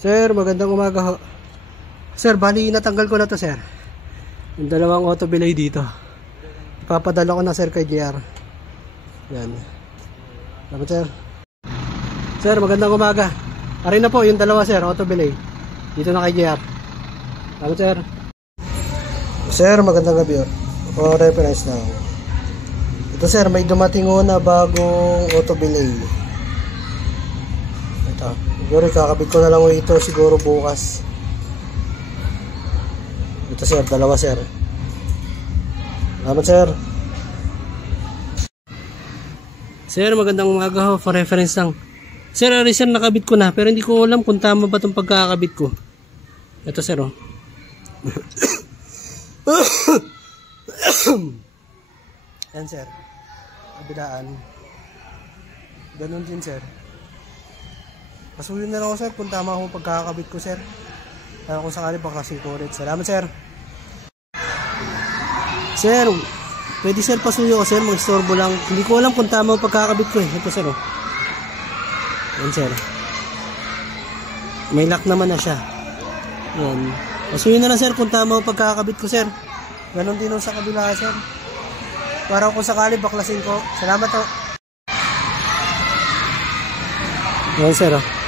Sir, magandang umaga ho. Sir, bali natanggal ko na to, sir. Yung dalawang auto belay dito. Ipapadala ko na, sir, kay JR. Yan. Salamat, sir. Sir, magandang umaga. Aray na po, yung dalawa, sir, auto belay. Dito na kay JR. Salamat, sir. Sir, magandang gabi. O reference lang. Ito, sir, may dumating ho na bagong auto belay. Ito. Siguro kakabit ko na lang ito siguro bukas. Ito, sir, dalawa, sir. Salamat, sir. Sir, magandang umaga ho. For reference lang. Sir, sir, nakabit ko na. Pero hindi ko alam kung tama ba itong pagkakabit ko. Ito, sir, oh. Yan, sir. Kabilaan. Ganun din, sir. Pasuyin na lang ako, sir, kung tama akong pagkakabit ko, sir. Para kung sakali baka singkurit. Salamat, sir. Sir, pwede, sir, pasuyo ko, sir. Mag-istorbo lang. Hindi ko alam kung tama ang pagkakabit ko, eh. Ito, sir, oh. Yan, sir. May lock naman na siya. Yan. Pasuyin na lang, sir, kung tama ang pagkakabit ko, sir. Ganon din sa kabila, sir. Para kung sakali baklasin ko. Salamat, oh. Yan, sir, oh.